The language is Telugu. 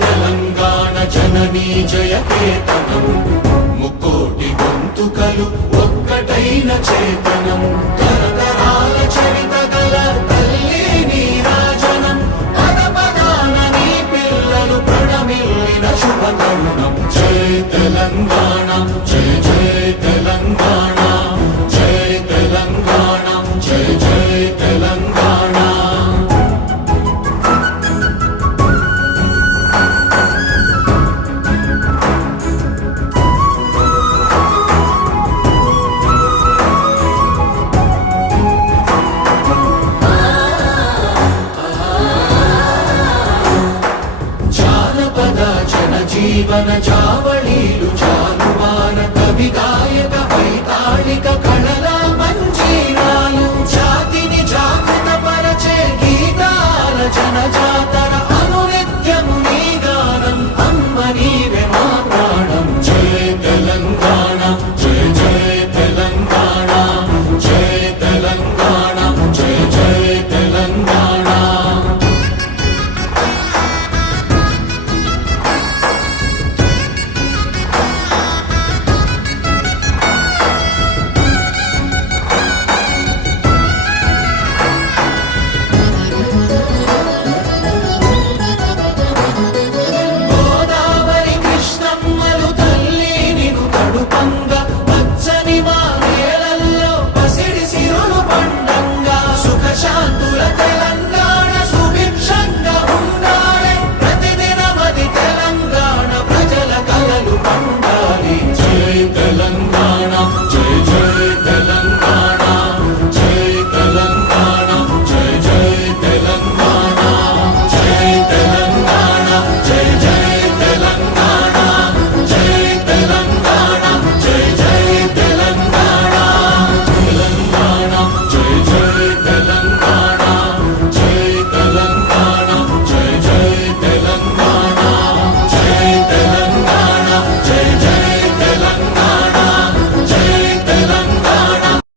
తెలంగాణ జననీ జయకేతనం. ముక్కోటి గొంతుకలు ఒక్కటైన చేతనం. తరతరాల చరిత గల తల్లి నీరాజనం పద పదాన నీ పిల్లలు ప్రణమిల్లిన శుభతరుణం జయ తెలంగాణ జయ జయ తెలంగాణ. జీవన చావళీలు చాలువాన కవి గాయక పైతాళిక కళల మంజీరాలు జాతిని జాగ్రత్త పరచే గీతాల జనజాతర అనునిత్యము